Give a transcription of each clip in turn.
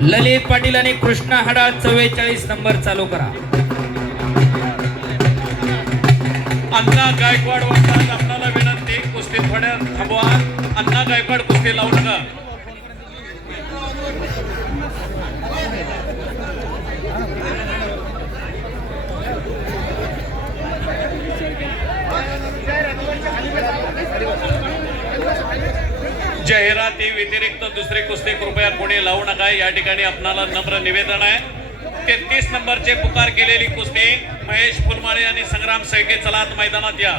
ललित पाटील आणि कृष्णा हडा 44 नंबर चालू करा। अण्णा गायकवाड वाटतात आपल्याला विनंती, कुस्ती थोड्या थांबवा। अण्णा गायकवाड कुस्ती लावू नका। जाहिराती व्यतिरिक्त दुसरी कुस्ती कृपया कोणी लावू नका। या ठिकाणी आपणाला नम्र निवेदन आहे। 33 नंबरचे पुकार केलेली कुस्ती महेश फुलमाळे आणि संग्राम सैके चलात मैदानात या।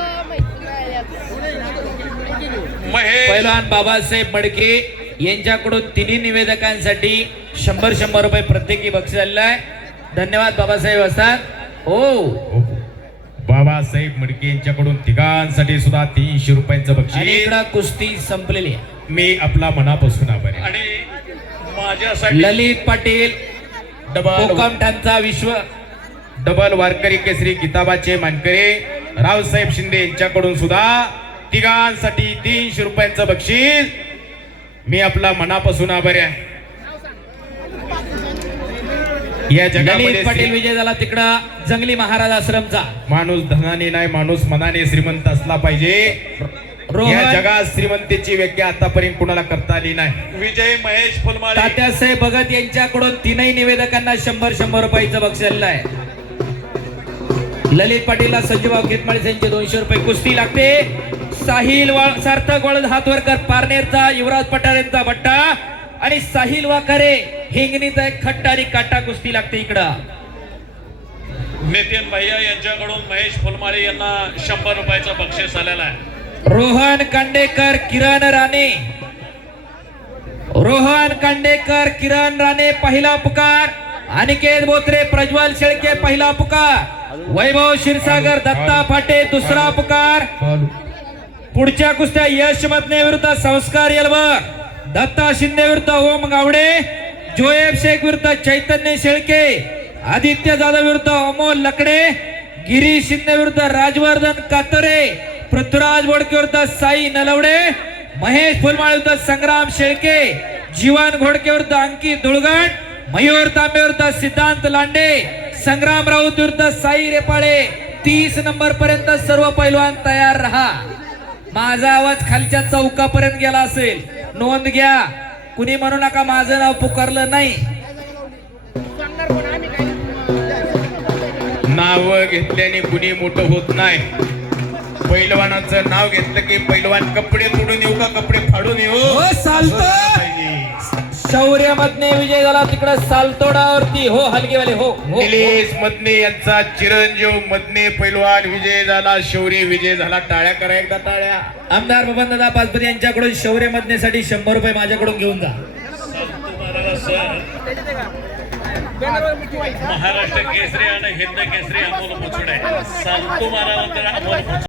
महेश पैलवान बाबासाहेब मडके यांच्याकडून तिन्ही निवेदकांसाठी 100 रुपये प्रत्येकी बक्षीस आलेलं आहे। धन्यवाद बाबासाहेब असतात। हो बाबासाहेब मडके यांच्याकडून तिघांसाठी सुद्धा 300 रुपयांचं आणि बक्षीस। इकडं कुस्ती संपलेली आहे। मी आपला मनापासून आभारी आहे। आणि माझ्यासाठी ललित पाटील कोकमठाणचा विश्व डबल वारकरी केसरी किताबाचे मानकरी रावसाहेब शिंदे यांच्याकडून सुद्धा तिघांसाठी 300 रुपयांचं बक्षीस। मी आपला मनापासून आभारी आहे। या ललित जगामध्ये पाटील विजय झाला तिकडं जंगली महाराज आश्रमचा। माणूस धनाने नाही, माणूस मनाने श्रीमंत असला पाहिजे। या जगात श्रीमंतीची व्याख्या आतापर्यंत कुणाला करता आली नाही। विजय महेश फुलमाळे तात्यासाहेब भगत यांच्याकडून तीनही निवेदकांना 100 रुपयाचं बक्षीस आलेलं आहे। ललित पाटीलला संजूभाऊ घेतमाळे यांचे 200 रुपये कुस्ती लागते। साहिल सार्थक वळद हातवरकर पारनेरचा युवराज पठार यांचा भट्टा आणि साहिल वाकारे हिंगणीचा एक खट्टा आणि काटा कुस्ती लागते इकडं। नितीन भैया यांच्याकडून महेश फुलमाळे यांना 100 रुपयाचं बक्षीस आलेलं आहे। रोहन कांडेकर किरण राणे, रोहन कांडेकर किरण राणे पहिला पुकार। अनिकेत बोत्रे प्रज्वल शेळके पहिला पुकार। वैभव क्षीरसागर दत्ता फाटे दुसरा पुकार। पुढच्या कुस्त्या यश मदने विरुद्ध संस्कार येलवर, दत्ता शिंदे विरुद्ध ओम गावडे, जोएब शेख विरुद्ध चैतन्य शेळके, आदित्य जाधव विरुद्ध अमोल लकडे, गिरीश शिंदे विरुद्ध राजवर्धन कातरे, पृथ्वीराज बोडके विरुद्ध साई नलवडे, महेश फुलमाळे विरुद्ध संग्राम शेळके, जीवन घोडके विरुद्ध अंकित धुळगण, मयूर तांबे विरुद्ध सिद्धांत लांडे, संग्राम राऊत विरुद्ध साई रेपाळे। 30 नंबर पर्यंत सर्व पैलवान तयार रहा। माझा आवाज खालच्या चौकापर्यंत गेला असेल, नोंद घ्या। कुणी म्हणू नका माझं नाव पुकारलं नाही। नाव घेतल्याने कुणी मोठं होत नाही। पैलवानाचं नाव घेतलं की पैलवान कपडे तोडून येऊ का कपडे फाडून येऊ? हो चालतं। शौर्य मधने विजय झाला तिकडे सालतोडावरती। हो हलगेवाले हो, हो निलेश मदने यांचा चिरंजीव मदने पैलवान विजय झाला, शौर्य विजय झाला। टाळ्या करा एकदा टाळ्या। आमदार बबनदादा पाचपती यांच्याकडून शौर्य मधनेसाठी 100 रुपये माझ्याकडून घेऊन जा। महाराष्ट्र केसरी आणि हिंद केसरी अमोल मुचडे, सांगतो महाराज अमोल